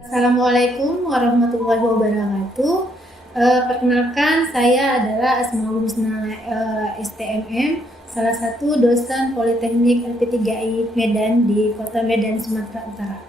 Assalamualaikum warahmatullahi wabarakatuh. Perkenalkan, saya adalah Asmaul Husna STMM, salah satu dosen Politeknik LP3I Medan di Kota Medan, Sumatera Utara.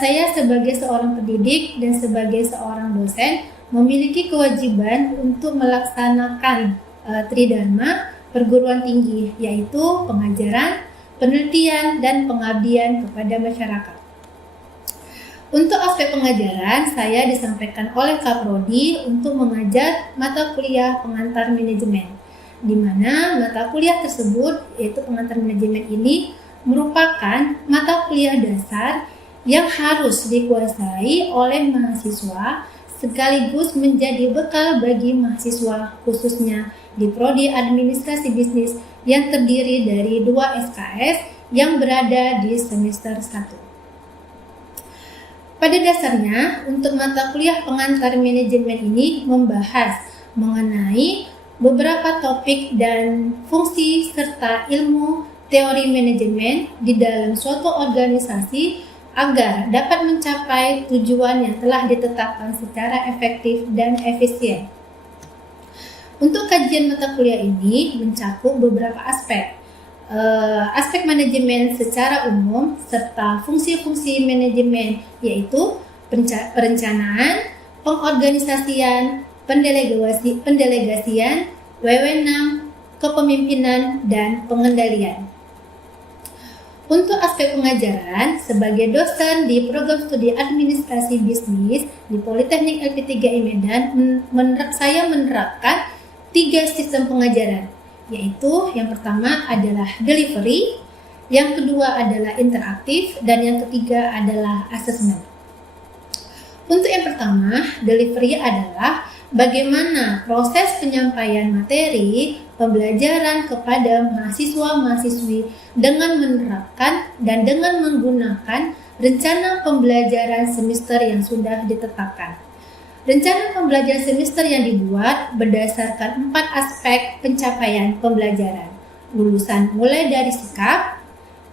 Saya sebagai seorang pendidik dan sebagai seorang dosen memiliki kewajiban untuk melaksanakan Tridharma perguruan tinggi, yaitu pengajaran, penelitian, dan pengabdian kepada masyarakat. Untuk aspek pengajaran, saya disampaikan oleh Kaprodi untuk mengajar mata kuliah pengantar manajemen, di mana mata kuliah tersebut, yaitu pengantar manajemen ini, merupakan mata kuliah dasar yang harus dikuasai oleh mahasiswa sekaligus menjadi bekal bagi mahasiswa khususnya di Prodi Administrasi Bisnis yang terdiri dari 2 SKS yang berada di semester 1. Pada dasarnya, untuk mata kuliah pengantar manajemen ini membahas mengenai beberapa topik dan fungsi serta ilmu teori manajemen di dalam suatu organisasi agar dapat mencapai tujuan yang telah ditetapkan secara efektif dan efisien. Untuk kajian mata kuliah ini mencakup beberapa aspek. Aspek manajemen secara umum serta fungsi-fungsi manajemen, yaitu perencanaan, pengorganisasian, pendelegasian, wewenang, kepemimpinan, dan pengendalian. Untuk aspek pengajaran, sebagai dosen di program studi administrasi bisnis di Politeknik LP3I Medan, saya menerapkan 3 sistem pengajaran, yaitu yang pertama adalah delivery, yang kedua adalah interaktif, dan yang ketiga adalah assessment. Untuk yang pertama, delivery adalah bagaimana proses penyampaian materi pembelajaran kepada mahasiswa-mahasiswi dengan menerapkan dan dengan menggunakan rencana pembelajaran semester yang sudah ditetapkan. Rencana pembelajaran semester yang dibuat berdasarkan 4 aspek pencapaian pembelajaran. Lulusan mulai dari sikap,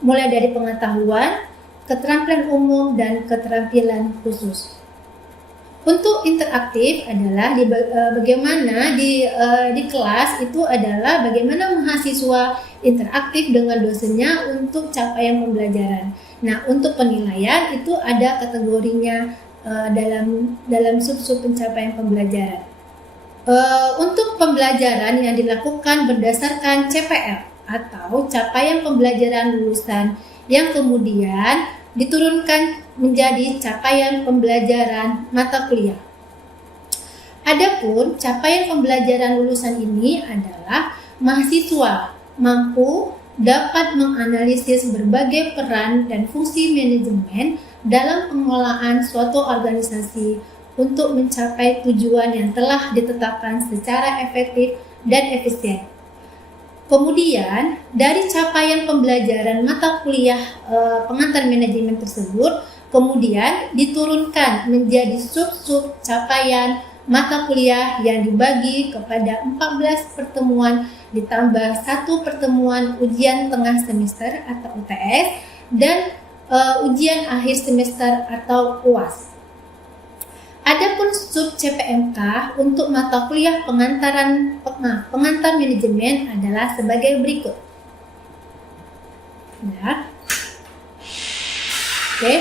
mulai dari pengetahuan, keterampilan umum, dan keterampilan khusus. Untuk interaktif adalah bagaimana di kelas itu adalah bagaimana mahasiswa interaktif dengan dosennya untuk capaian pembelajaran. Nah, untuk penilaian itu ada kategorinya dalam sub-sub pencapaian pembelajaran. Untuk pembelajaran yang dilakukan berdasarkan CPL atau capaian pembelajaran lulusan yang kemudian diturunkan menjadi capaian pembelajaran mata kuliah. Adapun capaian pembelajaran lulusan ini adalah mahasiswa mampu dapat menganalisis berbagai peran dan fungsi manajemen dalam pengelolaan suatu organisasi untuk mencapai tujuan yang telah ditetapkan secara efektif dan efisien. Kemudian, dari capaian pembelajaran mata kuliah pengantar manajemen tersebut, kemudian diturunkan menjadi sub-sub capaian mata kuliah yang dibagi kepada 14 pertemuan ditambah 1 pertemuan ujian tengah semester atau UTS dan ujian akhir semester atau UAS. Adapun sub CPMK untuk mata kuliah pengantar manajemen adalah sebagai berikut. Ya. Oke.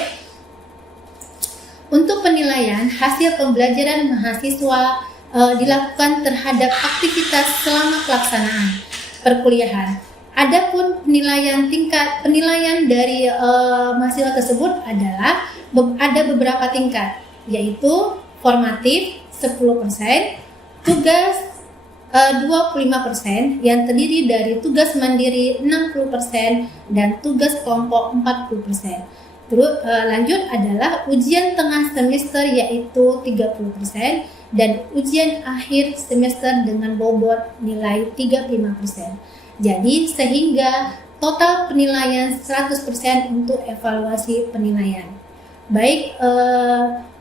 Untuk penilaian hasil pembelajaran mahasiswa dilakukan terhadap aktivitas selama pelaksanaan perkuliahan. Adapun penilaian dari mahasiswa tersebut adalah ada beberapa tingkat, yaitu formatif 10%, tugas 25% yang terdiri dari tugas mandiri 60% dan tugas kelompok 40%. Terus lanjut adalah ujian tengah semester yaitu 30% dan ujian akhir semester dengan bobot nilai 35%. Jadi sehingga total penilaian 100% untuk evaluasi penilaian. Baik,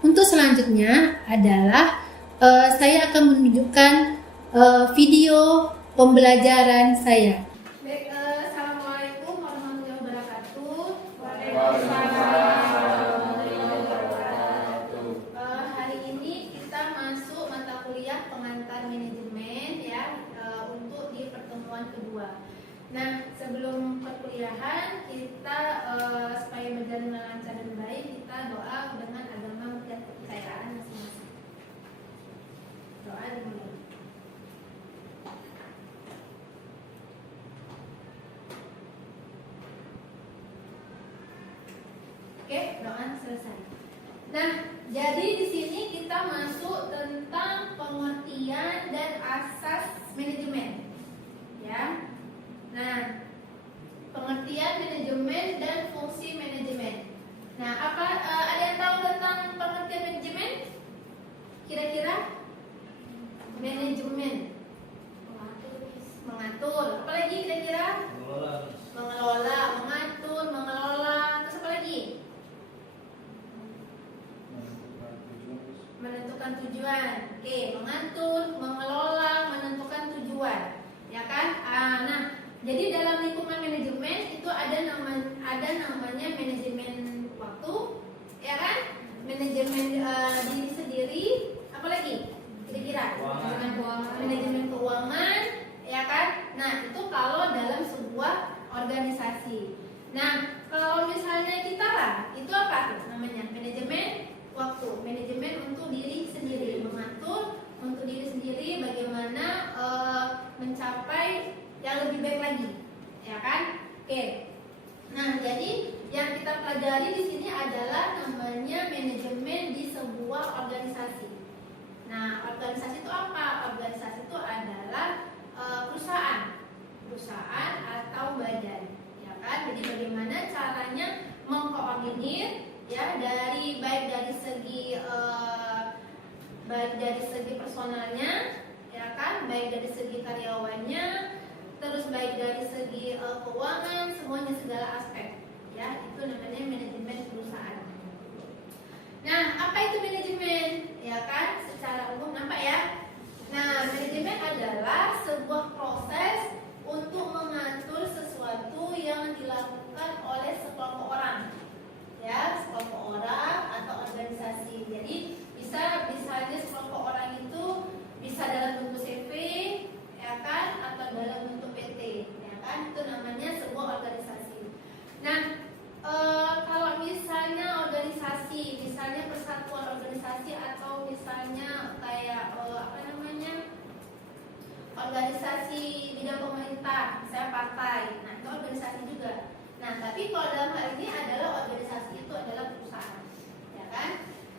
untuk selanjutnya adalah saya akan menunjukkan video pembelajaran saya. Baik, Assalamualaikum warahmatullahi wabarakatuh. Waalaikumsalam. sebelum perkuliahan kita supaya berjalan lancar dan baik, kita doa dengan agama dan kepercayaan masing-masing. Doa dimulai. Oke, doa selesai. Nah, jadi di sini kita masuk tentang pengertian dan asas manajemen. Ya. Nah, pengertian manajemen dan fungsi manajemen. Nah, ada yang tahu tentang pengertian manajemen? Kira-kira manajemen mengatur. Apalagi kira-kira? Mengelola, mengatur, mengelola. Terus apa lagi? Menentukan tujuan. Oke, mengatur, mengelola, menentukan tujuan. Ya kan? Nah, jadi dalam lingkungan manajemen itu ada namanya manajemen waktu, ya kan? Manajemen diri sendiri, apa lagi? Kira-kira? Manajemen keuangan, ya kan? Nah, itu kalau dalam sebuah organisasi. Nah, kalau misalnya kita lah, itu apa tuh namanya? Manajemen waktu, manajemen untuk diri sendiri, mengatur untuk diri sendiri bagaimana mencapai yang lebih baik lagi, ya kan? Oke. Nah, jadi yang kita pelajari di sini adalah namanya manajemen di sebuah organisasi. Nah, organisasi itu apa? Organisasi itu adalah perusahaan atau badan, ya kan? Jadi bagaimana caranya mengkoordinir, ya, baik dari segi personalnya, ya kan, baik dari segi karyawannya, terus baik dari segi keuangan, semuanya segala aspek, ya, itu namanya manajemen perusahaan. Nah, apa itu manajemen, ya kan, secara umum nampak ya. Nah, manajemen adalah sebuah proses untuk mengatur sesuatu yang dilakukan oleh sekelompok orang, ya, sekelompok orang atau organisasi. Jadi misalnya sekelompok orang itu bisa dalam bentuk CV, ya kan, atau dalam bentuk PT, ya kan, itu namanya sebuah organisasi. Nah, kalau misalnya organisasi, misalnya persatuan organisasi atau misalnya kayak organisasi bidang pemerintah, misalnya partai, nah itu organisasi juga. Nah, tapi kalau dalam hal ini adalah organisasi itu adalah perusahaan, ya kan?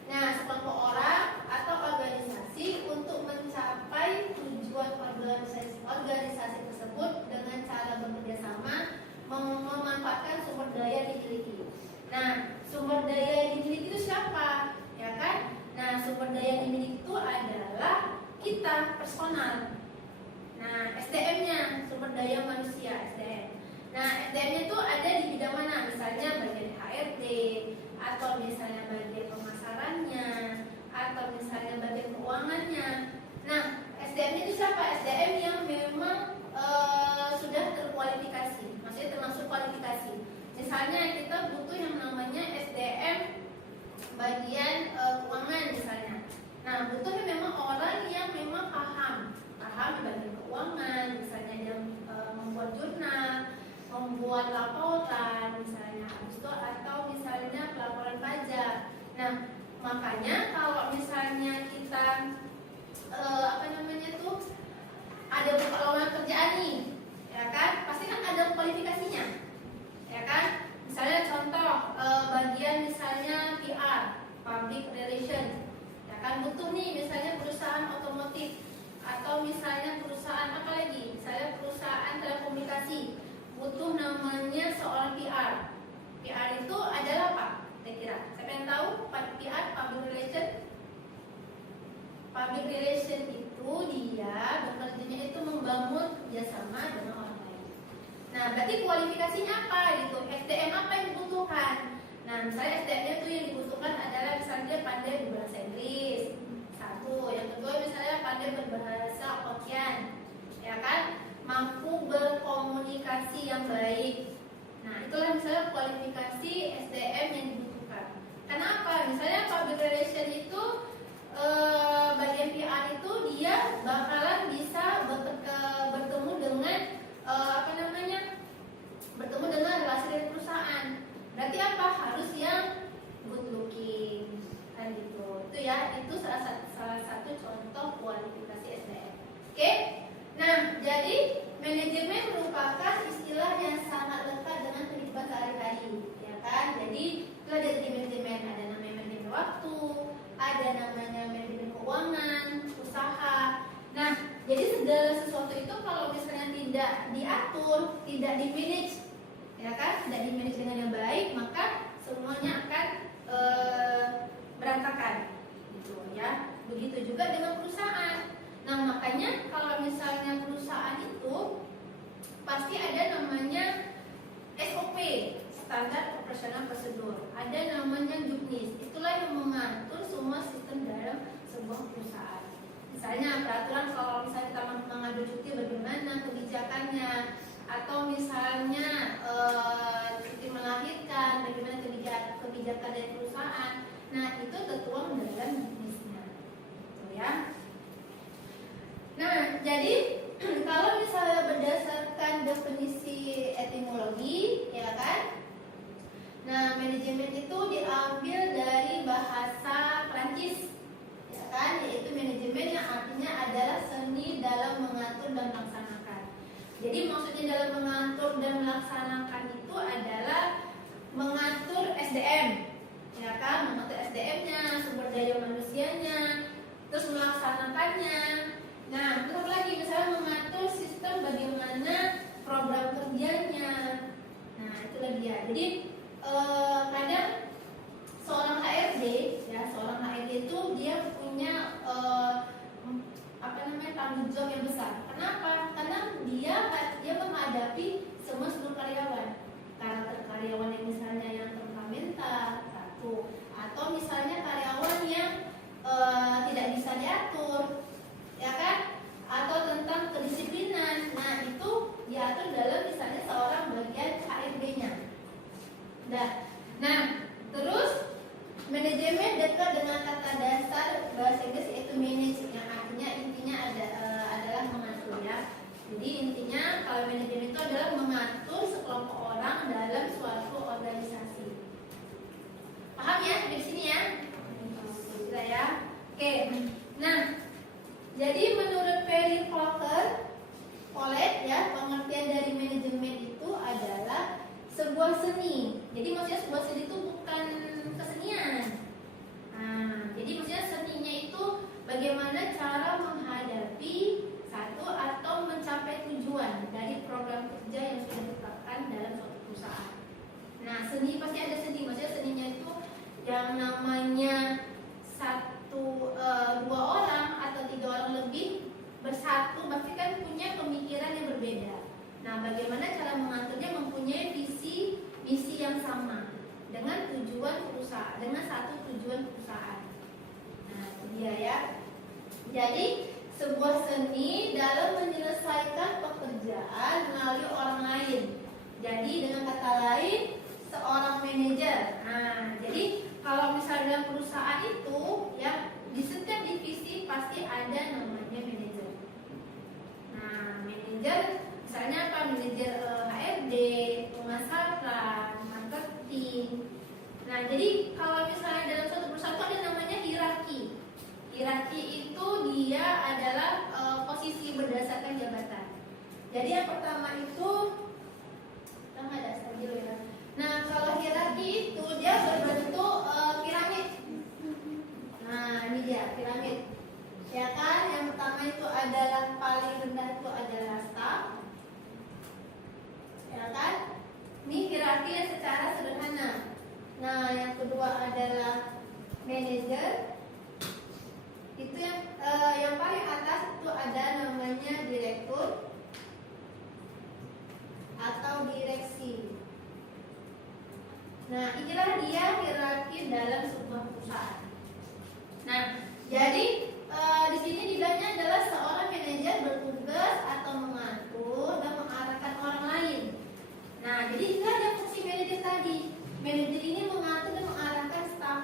Nah, sekelompok orang atau organisasi untuk mencapai tujuan organisasi tersebut dengan cara bekerja sama, memanfaatkan sumber daya yang dimiliki. Nah, sumber daya yang dimiliki itu siapa? Ya kan? Nah, sumber daya yang dimiliki itu adalah kita, personal. Nah, SDM-nya, sumber daya manusia, SDM. Nah, SDM-nya itu ada di bidang mana? Misalnya bagian HRD, atau misalnya bagian pemasarannya, atau misalnya bagian keuangannya. Nah, SDM-nya itu siapa? SDM yang memang sudah terkualifikasi, maksudnya termasuk kualifikasi. Misalnya kita butuh yang namanya SDM bagian keuangan misalnya. Nah, butuhnya memang orang yang memang paham di bagian keuangan, misalnya dia membuat jurnal, membuat laporan misalnya, habis itu atau misalnya pelaporan pajak. Nah, makanya kalau misalnya kita ada buka lowongan kerjaan nih, ya kan, pasti kan ada kualifikasinya, ya kan. Misalnya contoh bagian misalnya PR, public relation, ya kan, butuh nih misalnya perusahaan otomotif atau misalnya perusahaan apa lagi, misalnya perusahaan telekomunikasi, butuh namanya seorang PR. PR itu adalah apa? Kira-kira siapa yang tahu? PR, public relation. Public relation itu dia bekerjanya itu membangun kerjasama dengan orang lain. Nah, berarti kualifikasinya apa gitu? SDM apa yang dibutuhkan? Nah, misalnya SDM-nya itu yang dibutuhkan adalah misalnya pandai berbahasa Inggris. Satu, yang kedua misalnya pandai berbahasa Hokkien, ya kan? Mampu berkomunikasi yang baik. Nah, itulah misalnya kualifikasi SDM yang dibutuhkan. Kenapa? Misalnya public relation itu bagian PR itu dia bakalan bisa bertemu dengan ada di manajemen, ada namanya manajemen waktu, ada namanya manajemen keuangan, usaha. Nah, jadi segala sesuatu itu kalau misalnya tidak diatur, tidak di-manage, ya kan, tidak di-manage dengan yang baik, maka semuanya akan berantakan, gitu ya. Begitu juga dengan perusahaan. Nah, makanya kalau misalnya perusahaan itu pasti ada namanya SOP, standar operasional prosedur. Ada namanya juknis. Itulah yang mengatur semua sistem dalam sebuah perusahaan. Misalnya peraturan kalau misalnya kita mengambil cuti bagaimana kebijakannya, atau misalnya cuti melahirkan bagaimana kebijakan dari perusahaan. Nah, itu tertuang dalam juknisnya, gitu ya. Nah, jadi kalau misalnya berdasarkan definisi etimologi, ya kan? Nah, manajemen itu diambil dari bahasa Prancis, ya kan? Yaitu manajemen yang artinya adalah seni dalam mengatur dan melaksanakan. Jadi maksudnya dalam mengatur dan melaksanakan itu adalah mengatur SDM, ya kan? Mengatur SDM-nya, sumber daya manusianya, terus melaksanakannya. Nah, terus lagi misalnya mengatur sistem bagaimana program kerjanya. Nah, itulah dia. Jadi kadang seorang HRD, ya, seorang HRD itu dia punya tanggung jawab yang besar. Kenapa? Karena dia menghadapi semua seluruh karyawan. Karakter karyawan yang misalnya yang temperamental, satu, atau misalnya karyawan yang tidak bisa diatur, ya kan? Atau tentang kedisiplinan. Nah, itu diatur dalam misalnya seorang bagian HRD-nya. Nah, terus manajemen dekat dengan kata dasar bahasa Inggris yaitu manage, yang artinya intinya adalah mengatur, ya. Jadi intinya kalau manajemen itu adalah mengatur sekelompok orang dalam suatu organisasi. Paham ya di sini ya? Bisa ya. Oke. Nah, jadi menurut Perry Collett, ya, pengertian dari manajemen itu adalah sebuah seni. Jadi maksudnya sebuah seni itu bukan kesenian. Nah, jadi maksudnya seninya itu bagaimana cara menghadapi satu atau mencapai tujuan dari program kerja yang sudah ditetapkan dalam suatu perusahaan. Nah, seni pasti ada seni. Maksudnya seninya itu yang namanya dua orang atau 3 orang lebih bersatu, pasti kan punya pemikiran yang berbeda. Nah, bagaimana cara mengaturnya, mempunyai visi misi yang sama dengan tujuan perusahaan, dengan satu tujuan perusahaan. Nah, itu dia ya. Jadi sebuah seni dalam menyelesaikan pekerjaan melalui orang lain. Jadi dengan kata lain, seorang manajer. Nah, jadi kalau misalnya dalam perusahaan itu, ya, di setiap divisi pasti ada namanya manajer. Nah, manajer misalnya apa? Manajer HRD, pemasaran, marketing. Nah, jadi kalau misalnya dalam suatu perusahaan itu ada namanya hierarki. Hierarki itu dia adalah posisi berdasarkan jabatan. Jadi yang pertama itu kita nggak ada saja ya. Nah, kalau hierarki itu dia berbentuk piramid. Nah, ini dia piramid. Ya kan, yang pertama itu adalah paling rendah itu adalah staff. Ya kan? Ini hierarki yang secara sederhana. Nah, yang kedua adalah manajer. Itu yang paling atas itu ada namanya direktur atau direksi. Nah, inilah dia hierarki dalam sebuah perusahaan. Nah, jadi di sini dibilangnya adalah seorang manajer bertugas atau mengatur dan mengarahkan orang lain. Nah, jadi inilah dia fungsi manajer tadi. Manajer ini mengatur dan mengarahkan staf.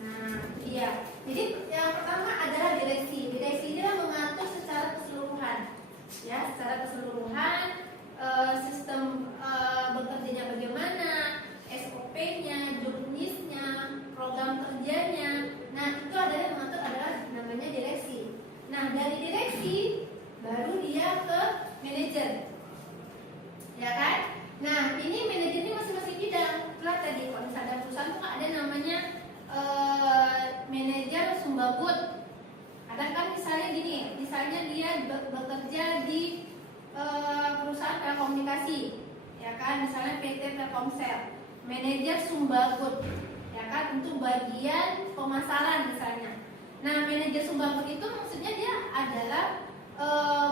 Nah, dia. Jadi yang pertama adalah direksi. Direksi ini mengatur secara keseluruhan, ya, secara keseluruhan sistem bekerjanya bagaimana, SOP-nya, jurnalnya, program kerjanya. Nah, itu adalah mengatur adalah namanya direksi. Nah, dari direksi baru dia ke manajer, ya kan? Nah, ini manajer ini masing-masing bidang. Lihat tadi misalnya dia bekerja di perusahaan telekomunikasi, ya kan, misalnya PT Telkomsel, manajer Sumbagut, ya kan, untuk bagian pemasaran misalnya. Nah, manajer Sumbagut itu maksudnya dia adalah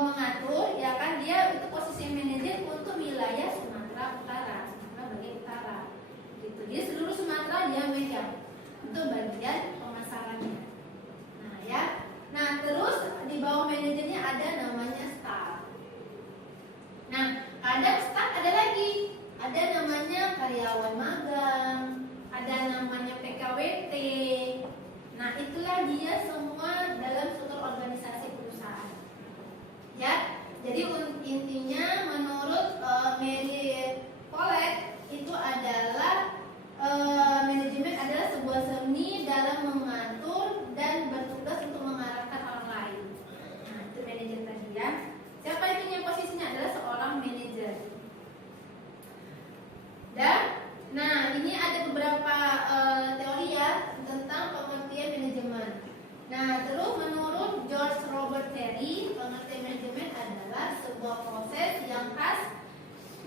mengatur, ya kan, dia itu posisi manajer untuk wilayah Sumatera Utara, Sumatera bagian utara, gitu. Jadi seluruh Sumatera dia megang untuk bagian pemasarannya. Nah, ya. Nah, terus di bawah manajernya ada namanya staff. Nah, kadang staff ada lagi, ada namanya karyawan magang, ada namanya PKWT. Nah, itulah dia semua dalam struktur organisasi perusahaan. Ya, jadi intinya menurut Mary Pollak itu adalah manajemen adalah sebuah seni dalam mengatur dan bertugas untuk mengarahkan orang lain. Nah, itu manajer tadi ya. Siapa itu yang posisinya adalah seorang manajer. Dan, nah ini ada beberapa teori ya tentang pengertian manajemen. Nah, terus menurut George Robert Terry, pengertian manajemen adalah sebuah proses yang khas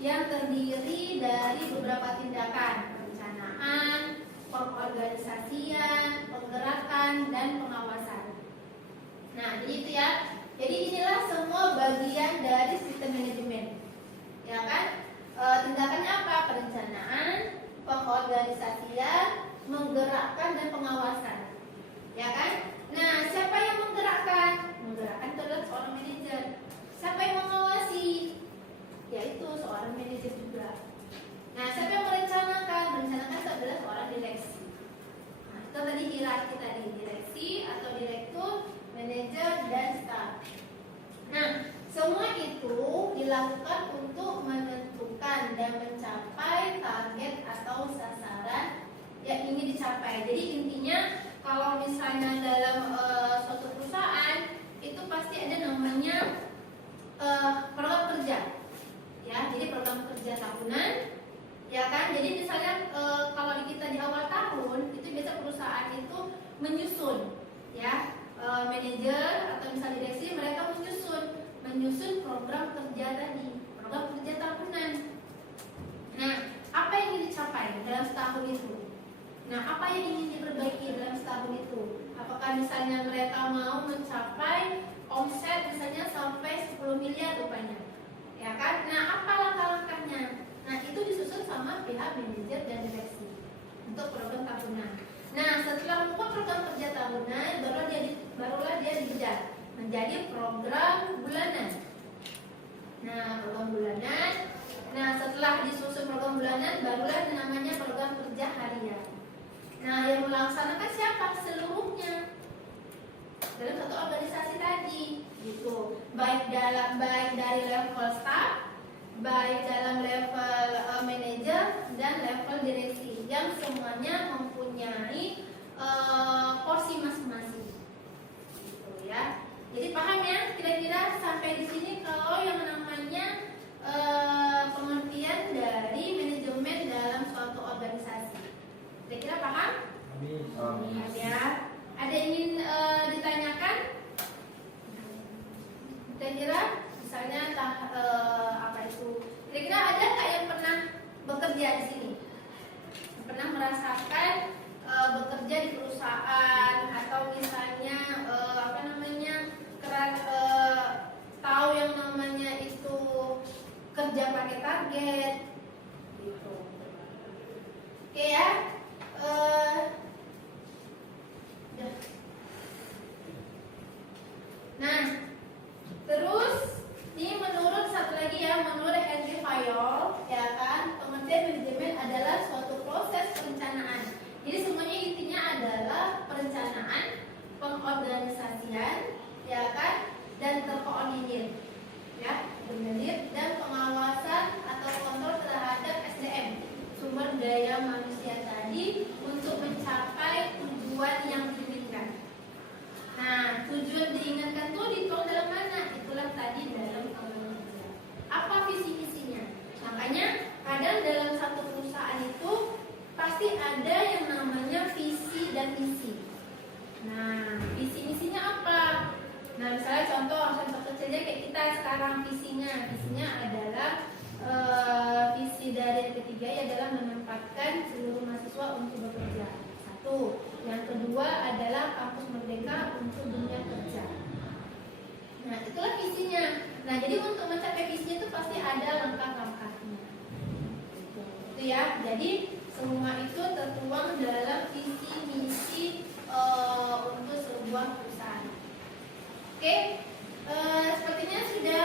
yang terdiri dari beberapa tindakan: perencanaan, pengorganisasian, penggerakan, dan pengawasan. Nah, jadi itu ya. Jadi inilah semua bagian dari sistem manajemen, ya kan? Tindakannya apa? Perencanaan, pengorganisasian, menggerakkan, dan pengawasan, ya kan? Nah, siapa yang menggerakkan? Menggerakkan itu adalah seorang manajer. Siapa yang mengawasi? Yaitu seorang manajer juga. Nah, siapa yang merencanakan? Merencanakan itu adalah seorang direksi. Nah, itu tadi hierarki tadi, direksi atau direktur, manajer, dan staf. Nah, semua itu dilakukan untuk menentukan dan mencapai target atau sasaran yang ingin dicapai. Jadi intinya kalau misalnya dalam suatu perusahaan itu pasti ada namanya program kerja, ya. Jadi program kerja tahunan, ya kan. Jadi misalnya kalau kita di awal tahun itu biasa perusahaan itu menyusun, ya, manajer atau misalnya direksi mereka menyusun program kerja tadi, program kerja tahunan. Nah, apa yang ingin dicapai dalam setahun itu? Nah, apa yang ingin diperbaiki dalam setahun itu? Apakah misalnya mereka mau mencapai omset misalnya sampai 10 miliar rupanya, ya kan? Nah, apa langkah-langkahnya? Nah, itu disusun sama pihak manajer dan direksi untuk program tahunan. Nah, setelah membuat program kerja tahunan, barulah dia dikejar menjadi program bulanan. Nah, program bulanan. Nah, setelah disusun program bulanan, barulah namanya program kerja harian. Nah, yang melaksanakan siapa? Seluruhnya dalam satu organisasi tadi, gitu. Baik dari level staff, baik dalam level manajer dan level direksi, yang semuanya mempunyai porsi masing-masing, gitu ya. Jadi paham ya, kira-kira sampai di sini kalau yang namanya pengertian dari manajemen dalam suatu organisasi. Kira-kira paham? Amin. Ya. Ada yang ingin ditanyakan? Kira-kira misalnya apa itu? Kira-kira ada nggak yang pernah bekerja di sini? Pernah merasakan bekerja di perusahaan atau misalnya tahu yang namanya itu kerja pakai target, gitu. Oke ya. Nah, terus ini menurut satu lagi ya, menurut Henry Fayol, ya kan, pengertian manajemen adalah suatu proses perencanaan. Jadi semuanya intinya adalah perencanaan, pengorganisasian, ya kan, dan terkoordinir, ya, koordinir, dan pengawasan atau kontrol terhadap SDM, sumber daya manusia tadi, untuk mencapai tujuan yang diinginkan. Nah, tujuan diinginkan itu dituang dalam mana? Itulah tadi dalam program kerja. Apa visi misinya? Makanya kadang dalam satu perusahaan itu pasti ada yang namanya visi dan misi. Nah, visi misinya apa? Nah, misalnya contoh kecilnya kayak kita sekarang visinya adalah visi dari MP3I adalah menempatkan seluruh mahasiswa untuk bekerja. Satu. Yang kedua adalah kampus merdeka untuk dunia kerja. Nah, itulah visinya. Nah, jadi untuk mencapai visinya itu pasti ada langkah-langkahnya. Itu ya. Jadi semua itu tertuang dalam visi misi untuk sebuah perusahaan. Oke, sepertinya sudah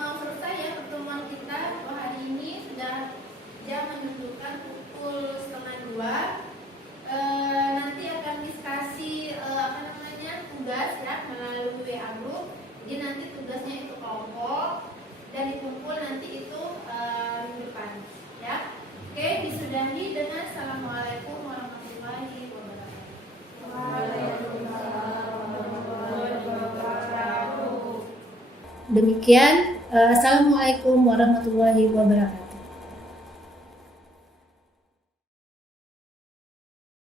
mau selesai ya pertemuan kita. Hari ini sudah jam menunjukkan pukul 1:30. Nanti akan diskusi tugas ya melalui WA group. Jadi nanti tugasnya itu kelompok dan dikumpul nanti itu minggu depan ya. Oke, disudahi dengan assalamualaikum warahmatullahi wabarakatuh. Waalaikumsalam warahmatullahi wabarakatuh. Demikian, assalamualaikum warahmatullahi wabarakatuh.